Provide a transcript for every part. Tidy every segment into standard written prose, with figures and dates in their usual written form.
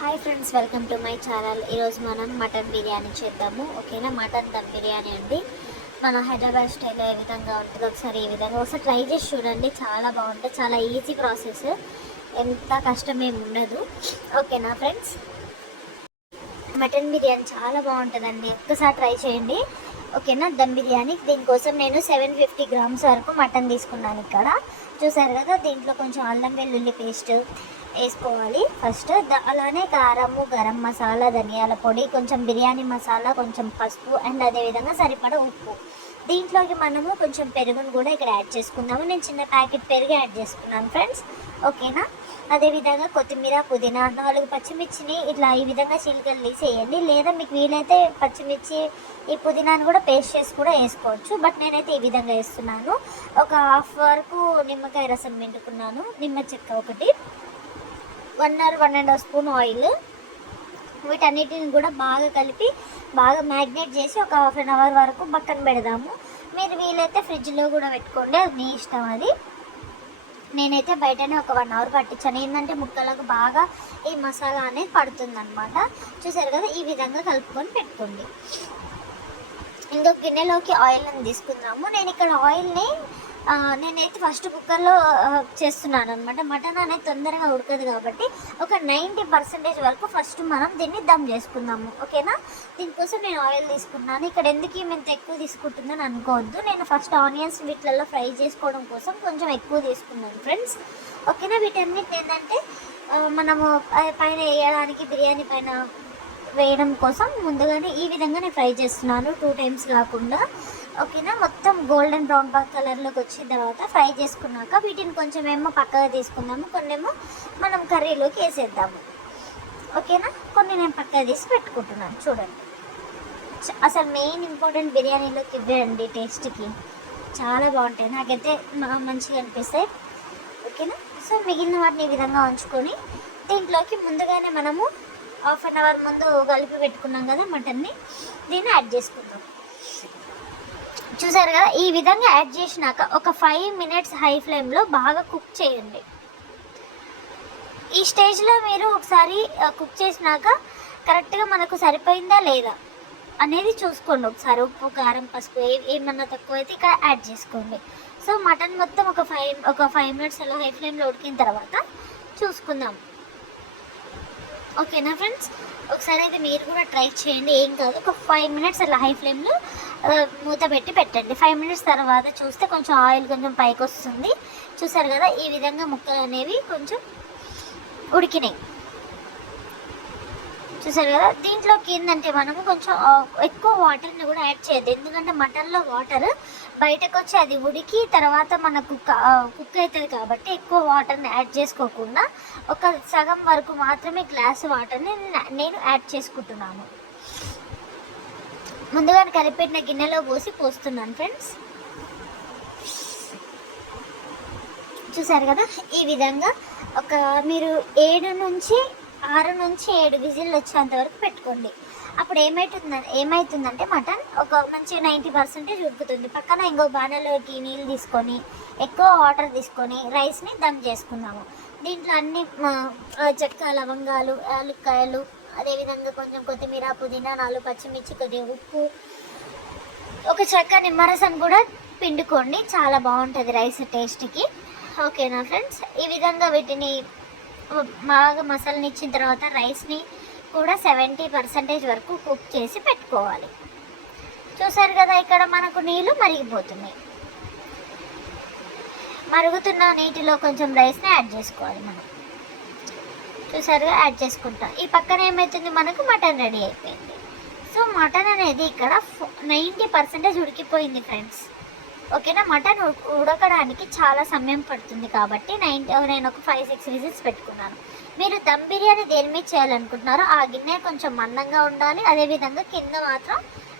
Hi friends, welcome to my channel. ఈరోజు మనం mutton biryani చేద్దాము. ఓకేనా, మటన్ దమ్ బిర్యానీ అండి. మన హైదరాబాద్ స్టైల్లో ఏ విధంగా ఉంటుందో ఒకసారి ఒకసారి ట్రై చేసి చూడండి. చాలా బాగుంటుంది, చాలా ఈజీ ప్రాసెస్, ఎంత కష్టమేమి ఉండదు. ఓకేనా ఫ్రెండ్స్, మటన్ బిర్యానీ చాలా బాగుంటుందండి, ఒక్కసారి ట్రై చేయండి. ఓకేనా, దమ్ బిర్యానీ. దీనికోసం నేను 750 గ్రామ్స్ వరకు మటన్ తీసుకున్నాను. ఇక్కడ చూసారు కదా, దీంట్లో కొంచెం అల్లం వెల్లుల్లి పేస్ట్ వేసుకోవాలి ఫస్ట్. అలానే కారము, గరం మసాలా, ధనియాల పొడి, కొంచెం బిర్యానీ మసాలా, కొంచెం పసుపు అండ్ అదేవిధంగా సరిపడా ఉప్పు. దీంట్లోకి మనము కొంచెం పెరుగును కూడా ఇక్కడ యాడ్ చేసుకుందాము. నేను చిన్న ప్యాకెట్ పెరుగు యాడ్ చేసుకున్నాను ఫ్రెండ్స్. ఓకేనా, అదేవిధంగా కొత్తిమీర, పుదీనా, 4 పచ్చిమిర్చిని ఇట్లా ఈ విధంగా చిలుకలు తీసేయండి. లేదా మీకు వీలైతే పచ్చిమిర్చి ఈ పుదీనాను కూడా పేస్ట్ చేసి కూడా వేసుకోవచ్చు. బట్ నేనైతే ఈ విధంగా వేస్తున్నాను. ఒక హాఫ్ వరకు నిమ్మకాయ రసం పిండుకున్నాను, నిమ్మ చెక్క ఒకటి, 1 or 1.5 స్పూన్ ఆయిల్. వీటన్నిటిని కూడా బాగా కలిపి బాగా మ్యాగ్నేట్ చేసి ఒక హాఫ్ అన్ అవర్ వరకు పక్కన పెడదాము. మీరు వీలైతే ఫ్రిడ్జ్లో కూడా పెట్టుకోండి, అది మీ ఇష్టం. అది నేనైతే బయటనే ఒక 1 అవర్ పట్టించాను. ఏంటంటే ముక్కలకు బాగా ఈ మసాలా అనేది పడుతుంది అనమాట. చూసారు కదా, ఈ విధంగా కలుపుకొని పెట్టుకోండి. ఇంకొక గిన్నెలోకి ఆయిల్ని తీసుకుందాము. నేను ఇక్కడ ఆయిల్ని నేనైతే ఫస్ట్ కుక్కర్లో చేస్తున్నాను అనమాట. మటన్ అనేది తొందరగా ఉడకదు కాబట్టి ఒక 90% వరకు ఫస్ట్ మనం దీన్ని దమ్ చేసుకుందాము. ఓకేనా, దీనికోసం నేను ఆయిల్ తీసుకున్నాను. ఇక్కడ ఎందుకు ఇంత ఎక్కువ తీసుకుంటుందని అనుకోవద్దు. నేను ఫస్ట్ ఆనియన్స్ వీటిలలో ఫ్రై చేసుకోవడం కోసం కొంచెం ఎక్కువ తీసుకున్నాను ఫ్రెండ్స్. ఓకేనా, వీటన్నిటి ఏంటంటే మనము పైన వేయడానికి, బిర్యానీ పైన వేయడం కోసం ముందుగానే ఈ విధంగా నేను ఫ్రై చేస్తున్నాను, 2 times కాకుండా. ఓకేనా, మొత్తం గోల్డెన్ బ్రౌన్ కలర్లోకి వచ్చిన తర్వాత ఫ్రై చేసుకున్నాక వీటిని కొంచెం ఏమో పక్కగా తీసుకుందాము, కొన్నేమో మనం కర్రీలోకి వేసేద్దాము. ఓకేనా, కొన్ని నేను పక్కగా తీసి పెట్టుకుంటున్నాను. చూడండి, అసలు మెయిన్ ఇంపార్టెంట్ బిర్యానీలోకి ఇవే అండి, టేస్ట్కి చాలా బాగుంటాయి, నాకైతే మంచిగా అనిపిస్తాయి. ఓకేనా, సో మిగిలిన వాటిని ఈ విధంగా ఉంచుకొని దీంట్లోకి ముందుగానే మనము హాఫ్ అన్ అవర్ ముందు కలిపి పెట్టుకున్నాం కదా మటన్ని, దీన్ని యాడ్ చేసుకుందాం. చూసారు కదా, ఈ విధంగా యాడ్ చేసినాక ఒక 5 minutes హై ఫ్లేమ్లో బాగా కుక్ చేయండి. ఈ స్టేజ్లో మీరు ఒకసారి కుక్ చేసినాక కరెక్ట్గా మనకు సరిపోయిందా లేదా అనేది చూసుకోండి. ఒకసారి ఉప్పు, కారం, పసుపు ఏమన్నా తక్కువైతే ఇక్కడ యాడ్ చేసుకోండి. సో మటన్ మొత్తం ఒక 5 minutes అలా హై ఫ్లేమ్లో ఉడికిన తర్వాత చూసుకుందాం. ఓకేనా ఫ్రెండ్స్, ఒకసారి అయితే మీరు కూడా ట్రై చేయండి, ఏం కాదు. ఒక 5 minutes అలా హై ఫ్లేమ్లో మూత పెట్టి పెట్టండి. 5 minutes తర్వాత చూస్తే కొంచెం ఆయిల్ కొంచెం పైకి వస్తుంది. చూసారు కదా, ఈ విధంగా ముక్కలు అనేవి కొంచెం ఉడికినాయి. చూసారు కదా, దీంట్లోకి ఏంటంటే మనము కొంచెం ఎక్కువ వాటర్ని కూడా యాడ్ చేయద్దు. ఎందుకంటే మటన్లో వాటర్ బయటకు వచ్చి అది ఉడికి తర్వాత మనకు కుక్ అవుతుంది కాబట్టి ఎక్కువ వాటర్ని యాడ్ చేసుకోకుండా ఒక సగం వరకు మాత్రమే గ్లాస్ వాటర్ని నేను యాడ్ చేసుకుంటున్నాను. ముందుగా కలిపెట్టిన గిన్నెలో పోస్తున్నాను ఫ్రెండ్స్. చూసారు కదా, ఈ విధంగా ఒక మీరు 6 నుంచి 7 విజిల్ వచ్చేంత వరకు పెట్టుకోండి. అప్పుడు ఏమవుతుందంటే మటన్ ఒక మంచి 90% ఉడుకుతుంది. పక్కన ఇంకో బాణలోకి నీళ్ళు తీసుకొని ఎక్కువ వాటర్ తీసుకొని రైస్ని దమ్ చేసుకుందాము. దీంట్లో అన్ని చెక్క, లవంగాలు, యాలక్కాయలు, అదేవిధంగా కొంచెం కొత్తిమీర, పుదీనా, 4 పచ్చిమిర్చి, కొద్దిగా ఉప్పు, ఒక చెక్క నిమ్మరసం కూడా పిండుకోండి, చాలా బాగుంటుంది రైస్ టేస్ట్కి. ఓకేనా ఫ్రెండ్స్, ఈ విధంగా వీటిని బాగా మసాలాని ఇచ్చిన తర్వాత రైస్ని కూడా 70% వరకు కుక్ చేసి పెట్టుకోవాలి. చూసారు కదా, ఇక్కడ మనకు నీళ్ళు మరిగిపోతున్నాయి. మరుగుతున్న నీటిలో కొంచెం రైస్ని యాడ్ చేసుకోవాలి మనం. చూసారుగా, యాడ్ చేసుకుంటాం. ఈ పక్కన ఏమవుతుంది, మనకు మటన్ రెడీ అయిపోయింది. సో మటన్ అనేది ఇక్కడ 90% ఉడికిపోయింది ఫ్రెండ్స్. ఓకేనా, మటన్ ఉడకడానికి చాలా సమయం పడుతుంది కాబట్టి నేను ఒక 5-6 విజిల్స్ పెట్టుకున్నాను. మీరు దమ్ బిర్యానీ దేని మీద చేయాలనుకుంటున్నారో ఆ గిన్నె కొంచెం మందంగా ఉండాలి. అదేవిధంగా కింద మాత్రం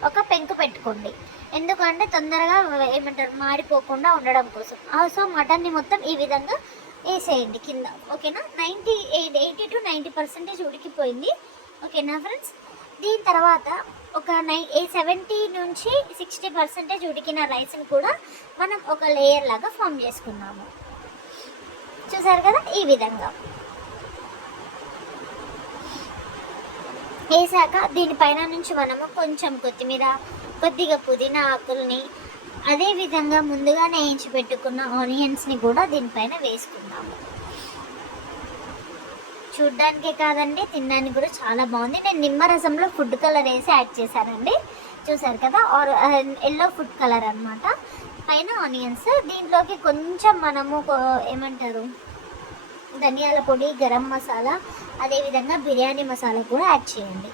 ఒక పెంకు పెట్టుకోండి, ఎందుకంటే తొందరగా మాడిపోకుండా ఉండడం కోసం. సో మటన్ని మొత్తం ఈ విధంగా వేసేయండి కింద. ఓకేనా, 80 to 90% ఉడికిపోయింది. ఓకేనా ఫ్రెండ్స్, దీని తర్వాత ఒక 70 నుంచి 60% ఉడికిన రైస్ని కూడా మనం ఒక లేయర్ లాగా ఫామ్ చేసుకున్నాము. చూసారు కదా, ఈ విధంగా వేసాక దీనిపైన నుంచి మనము కొంచెం కొత్తిమీర, కొద్దిగా పుదీనా ఆకుల్ని, అదేవిధంగా ముందుగానే వేయించి పెట్టుకున్న ఆనియన్స్ని కూడా దీనిపైన వేసుకుందాము. చూడ్డానికే కాదండి, తినడానికి కూడా చాలా బాగుంది. నేను నిమ్మరసంలో ఫుడ్ కలర్ వేసి యాడ్ చేశానండి, చూసారు కదా, ఆర్ ఎల్లో ఫుడ్ కలర్ అనమాట. పైన ఆనియన్స్, దీంట్లోకి కొంచెం మనము ఏమంటారు ధనియాల పొడి, గరం మసాలా, అదేవిధంగా బిర్యానీ మసాలా కూడా యాడ్ చేయండి.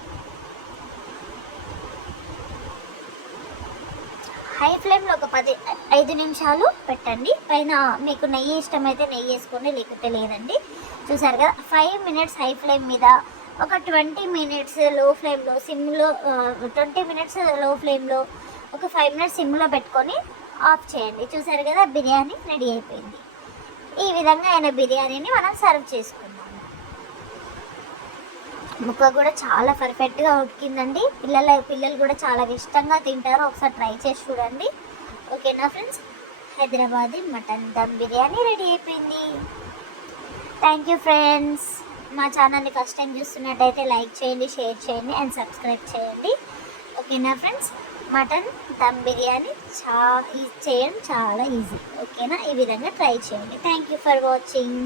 హై ఫ్లేమ్లో ఒక 5 నిమిషాలు పెట్టండి. పైన మీకు నెయ్యి ఇష్టమైతే నెయ్యి వేసుకోండి, లేకపోతే లేదండి. చూసారు కదా, 5 మినిట్స్ హై ఫ్లేమ్ మీద, ఒక 20 మినిట్స్ లో ఫ్లేమ్లో, సిమ్లో 20 మినిట్స్ లో ఫ్లేమ్లో, ఒక 5 మినిట్స్ సిమ్లో పెట్టుకొని ఆఫ్ చేయండి. చూసారు కదా, బిర్యానీ రెడీ అయిపోయింది. ఈ విధంగా అయిన బిర్యానీని మనం సర్వ్ చేసుకుందాం. ముక్క కూడా చాలా పర్ఫెక్ట్గా ఉడికిందండి. పిల్లలు కూడా చాలా ఇష్టంగా తింటారు. ఒకసారి ట్రై చేసి చూడండి. ఓకేనా friends, Hyderabadi mutton dum biryani ready అయిపోయింది. Thank you friends. మా ఛానల్ని ఫస్ట్ టైం చూస్తున్నట్టయితే లైక్ చేయండి, షేర్ చేయండి అండ్ సబ్స్క్రైబ్ చేయండి. ఓకేనా ఫ్రెండ్స్, మటన్ దమ్ బిర్యానీ చేయడం చాలా ఈజీ. ఓకేనా, ఈ విధంగా ట్రై చేయండి. Thank you for watching.